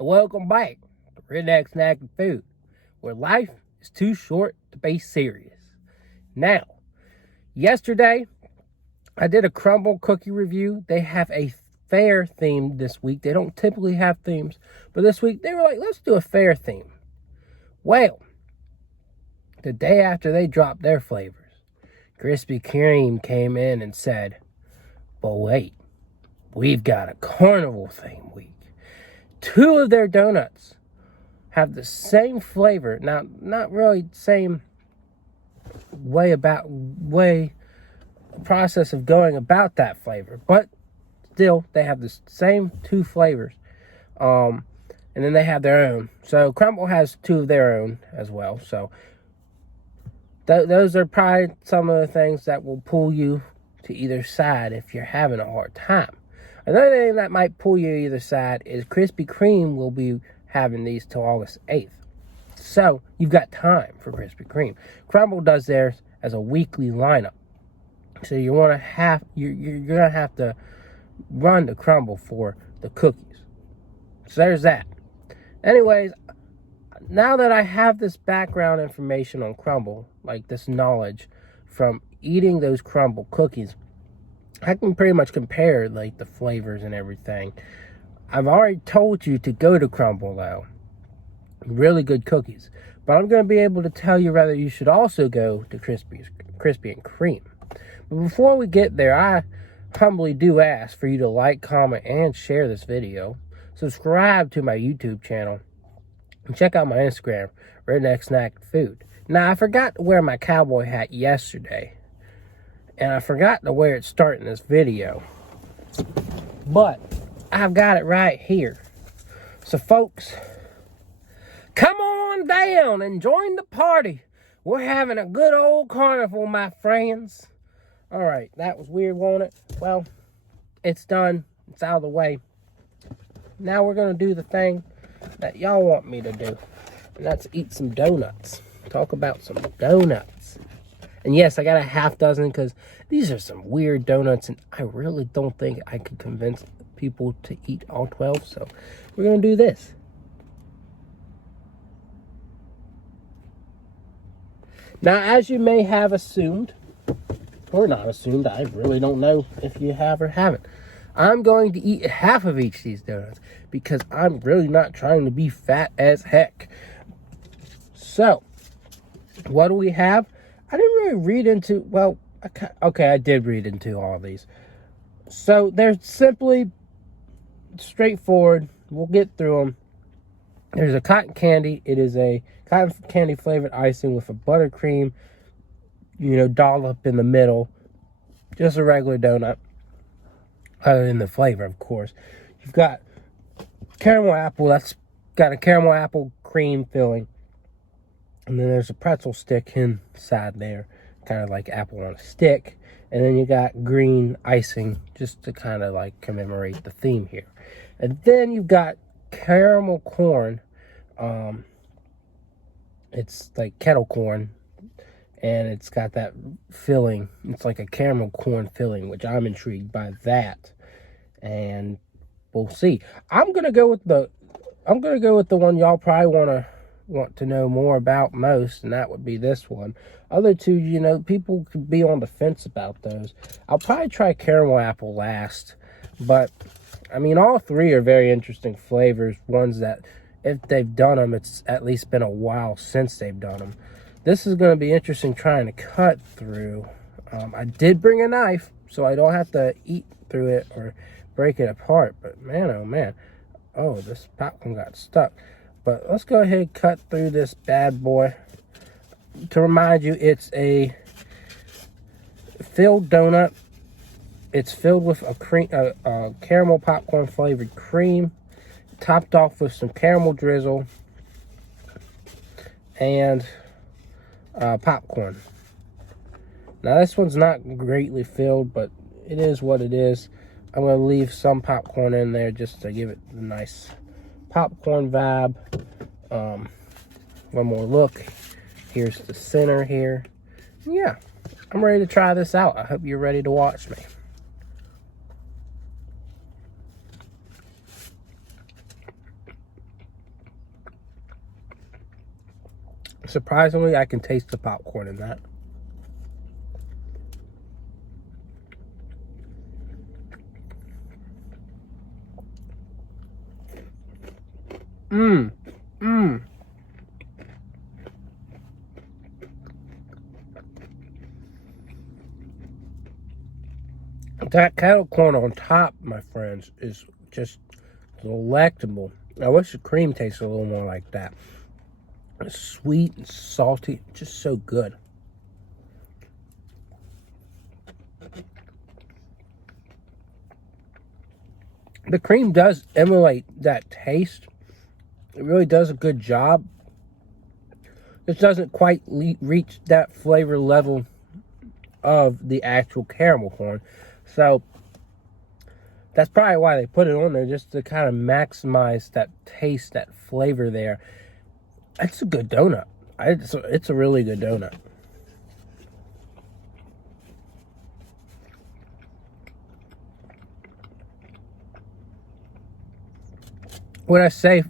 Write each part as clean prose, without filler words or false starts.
and welcome back to Redneck Snack and Food, where life is too short to be serious. Now, yesterday, I did a Crumbl cookie review. They have a fair theme this week. They don't typically have themes, but this week they were like, let's do a fair theme. Well, the day after they dropped their flavors, Krispy Kreme came in and said, but wait, we've got a Carnival theme week. 2 of their donuts have the same flavor. Now, not really the same process of going about that flavor, but still they have the same 2 flavors. And then they have their own. So Crumbl has 2 of their own as well. So those are probably some of the things that will pull you to either side if you're having a hard time. Another thing that might pull you either side is Krispy Kreme will be having these till August 8th. So you've got time for Krispy Kreme. Crumbl does theirs as a weekly lineup. So you're gonna have to run to Crumbl for the cookies. So there's that. Anyways, now that I have this background information on Crumbl, like this knowledge from eating those Crumbl cookies, I can pretty much compare like the flavors and everything. I've already told you to go to Crumbl though. Really good cookies. But I'm going to be able to tell you whether you should also go to Krispy Kreme. But before we get there, I humbly do ask for you to like, comment, and share this video. Subscribe to my YouTube channel. And check out my Instagram, Redneck Snack and Food. Now, I forgot to wear my cowboy hat yesterday. And I forgot to wear it starting this video. But I've got it right here. So folks, come on down and join the party. We're having a good old carnival, my friends. Alright, that was weird, wasn't it? Well, it's done. It's out of the way. Now we're going to do the thing that y'all want me to do. And that's eat some donuts. Talk about some donuts. And yes, I got a half dozen because these are some weird donuts, and I really don't think I could convince people to eat all 12. So we're going to do this. Now, as you may have assumed, or not assumed, I really don't know if you have or haven't, I'm going to eat half of each of these donuts because I'm really not trying to be fat as heck. So, what do we have? I didn't really read into, well, okay, I did read into all these. So, they're simply straightforward. We'll get through them. There's a cotton candy. It is a cotton candy flavored icing with a buttercream, dollop in the middle. Just a regular donut. Other than the flavor, of course. You've got caramel apple. That's got a caramel apple cream filling. And then there's a pretzel stick inside there, kind of like apple on a stick. And then you got green icing, just to kind of like commemorate the theme here. And then you've got caramel corn. It's like kettle corn. And it's got that filling. It's like a caramel corn filling, which I'm intrigued by that. And we'll see. I'm gonna go with the one y'all probably want to know more about most, and that would be this one. Other 2, people could be on the fence about those. I'll probably try caramel apple last, but I mean, all 3 are very interesting flavors. Ones that, if they've done them, it's at least been a while since they've done them. This is going to be interesting trying to cut through. I did bring a knife, so I don't have to eat through it or break it apart. But man, oh man. Oh, this popcorn got stuck. But let's go ahead and cut through this bad boy. To remind you, it's a filled donut. It's filled with a caramel popcorn flavored cream, topped off with some caramel drizzle and popcorn. Now this one's not greatly filled, but it is what it is. I'm going to leave some popcorn in there just to give it a nice popcorn vibe. One more look. Here's the center here. Yeah, I'm ready to try this out. I hope you're ready to watch me. Surprisingly, I can taste the popcorn in that. That kettle corn on top, my friends, is just delectable. I wish the cream tasted a little more like that. It's sweet and salty, just so good. The cream does emulate that taste. It really does a good job. It doesn't quite reach that flavor level of the actual caramel corn. So that's probably why they put it on there, just to kind of maximize that taste, that flavor there. It's a good donut. It's a really good donut. Would I say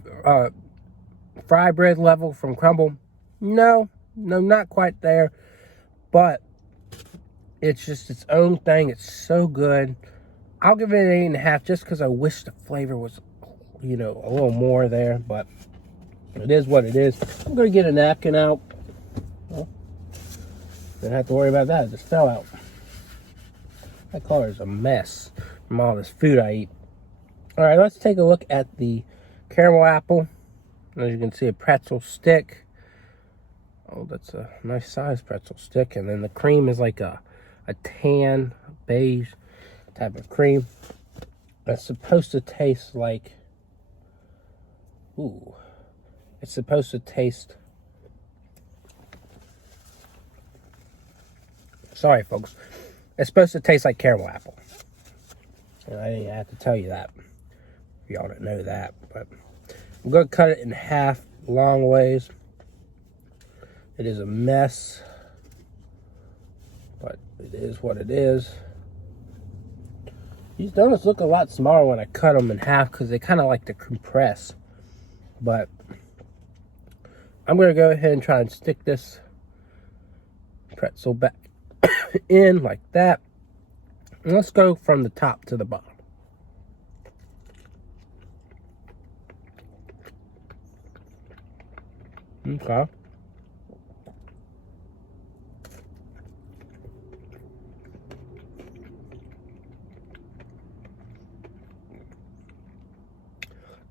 fry bread level from Crumbl? No, not quite there. But it's just its own thing. It's so good. I'll give it an 8.5 just because I wish the flavor was, a little more there. But it is what it is. I'm going to get a napkin out. Well, didn't have to worry about that. It just fell out. That color is a mess from all this food I eat. All right, let's take a look at the caramel apple. As you can see, a pretzel stick. Oh, that's a nice size pretzel stick. And then the cream is like a tan, beige type of cream. It's supposed to taste like... Ooh. It's supposed to taste... Sorry, folks. It's supposed to taste like caramel apple. And I didn't have to tell you that. Y'all didn't know that, but I'm going to cut it in half long ways. It is a mess, but it is what it is. These donuts look a lot smaller when I cut them in half because they kind of like to compress. But I'm going to go ahead and try and stick this pretzel back in like that. And let's go from the top to the bottom. Okay.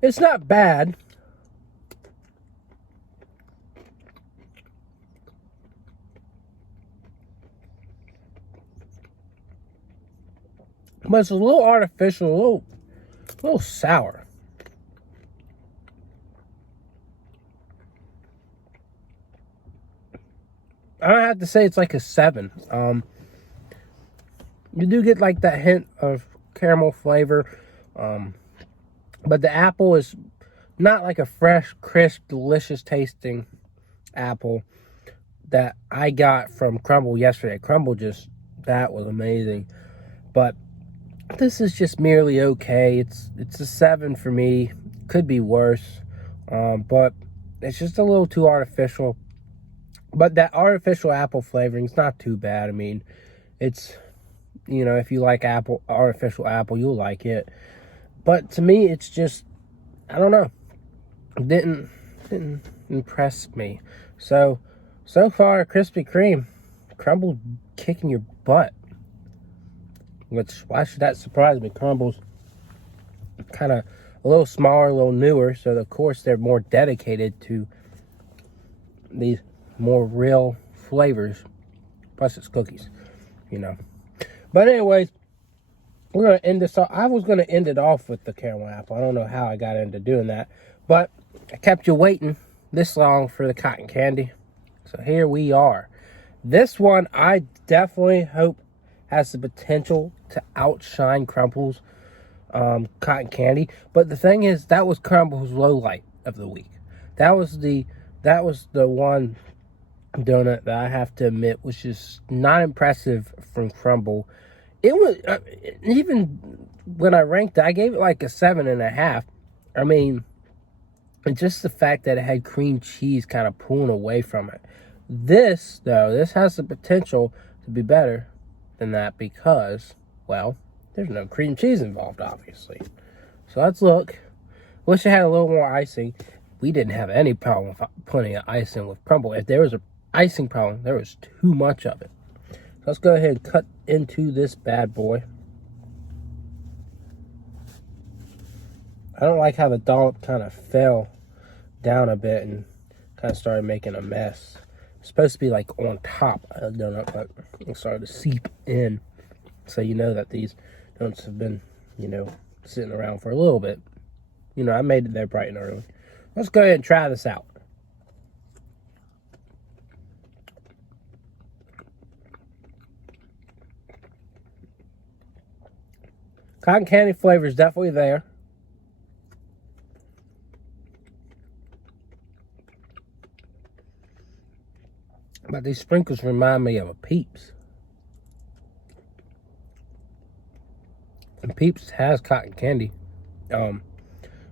It's not bad. But it's a little artificial, a little sour. I have to say it's like a 7. You do get like that hint of caramel flavor. But the apple is not like a fresh, crisp, delicious tasting apple that I got from Crumbl yesterday. Crumbl that was amazing. But this is just merely okay. It's a 7 for me. Could be worse. But it's just a little too artificial. But that artificial apple flavoring is not too bad. I mean, it's, if you like artificial apple, you'll like it. But to me, it's just, I don't know. It didn't impress me. So far, Krispy Kreme, Crumbl kicking your butt. Why should that surprise me? Crumbl's kind of a little smaller, a little newer. So, of course, they're more dedicated to these more real flavors. Plus, it's cookies, But anyways, we're going to end this off. I was going to end it off with the caramel apple. I don't know how I got into doing that. But I kept you waiting this long for the cotton candy. So here we are. This one, I definitely hope has the potential to outshine Crumbl's cotton candy. But the thing is, that was Crumbl's low light of the week. That was the one donut that I have to admit was just not impressive from Crumbl. It was, even when I ranked it, I gave it like a 7.5. I mean, And just the fact that it had cream cheese kind of pulling away from it. This, though, this has the potential to be better than that because, well, there's no cream cheese involved, obviously. So let's look. Wish it had a little more icing. We didn't have any problem with putting an icing with Crumbl. If there was an icing problem, there was too much of it. So let's go ahead and cut into this bad boy. I don't like how the dollop kind of fell down a bit and kind of started making a mess. It's supposed to be like on top of the donut, but it started to seep in. So you know that these donuts have been, sitting around for a little bit. I made it there bright and early. Let's go ahead and try this out. Cotton candy flavor is definitely there. But these sprinkles remind me of a Peeps. And Peeps has cotton candy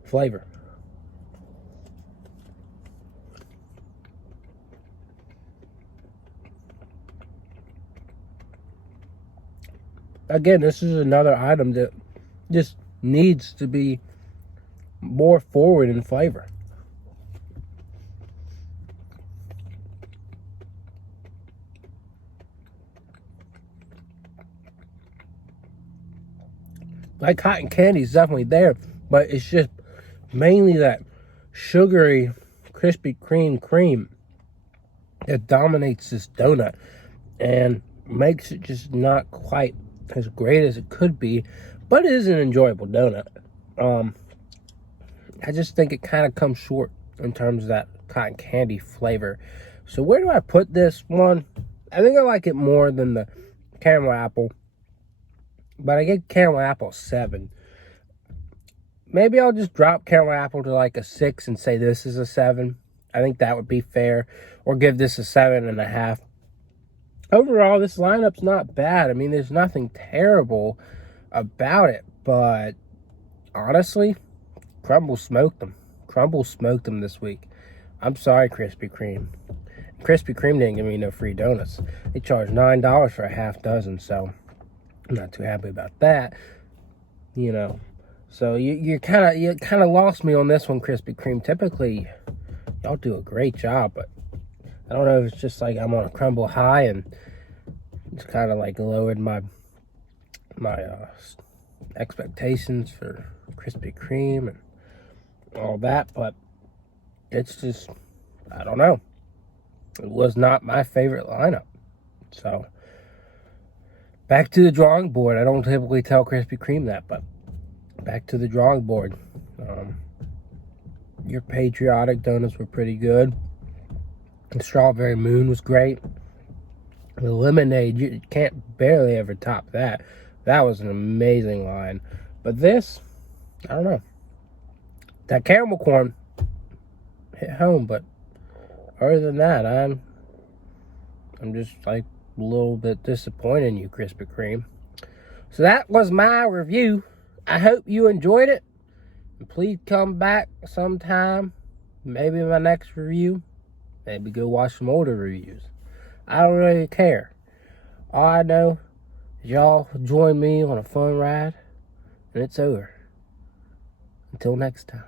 flavor. Again, this is another item that just needs to be more forward in flavor. Like cotton candy is definitely there, but it's just mainly that sugary Krispy Kreme cream that dominates this donut and makes it just not quite as great as it could be, but it is an enjoyable donut. I just think it kind of comes short in terms of that cotton candy flavor. So where do I put this one? I think I like it more than the caramel apple, but I get caramel apple 7. Maybe I'll just drop caramel apple to like a 6 and say this is a 7. I think that would be fair, or give this a 7.5. Overall, this lineup's not bad. I mean, there's nothing terrible about it, but honestly, Crumbl smoked them. Crumbl smoked them this week. I'm sorry, Krispy Kreme. Krispy Kreme didn't give me no free donuts. They charged $9 for a half dozen, so I'm not too happy about that. So you kind of lost me on this one, Krispy Kreme. Typically, y'all do a great job, but I don't know if it's just like I'm on a Crumbl high and it's kind of like lowered my expectations for Krispy Kreme and all that, but it's just, I don't know. It was not my favorite lineup. So, back to the drawing board. I don't typically tell Krispy Kreme that, but back to the drawing board. Your patriotic donuts were pretty good. The strawberry moon was great. The lemonade, you can't barely ever top that. That was an amazing line. But this, I don't know. That caramel corn hit home, but other than that, I'm just like a little bit disappointed in you, Krispy Kreme. So that was my review. I hope you enjoyed it. And please come back sometime. Maybe my next review. Maybe go watch some older reviews. I don't really care. All I know is y'all join me on a fun ride. And it's over. Until next time.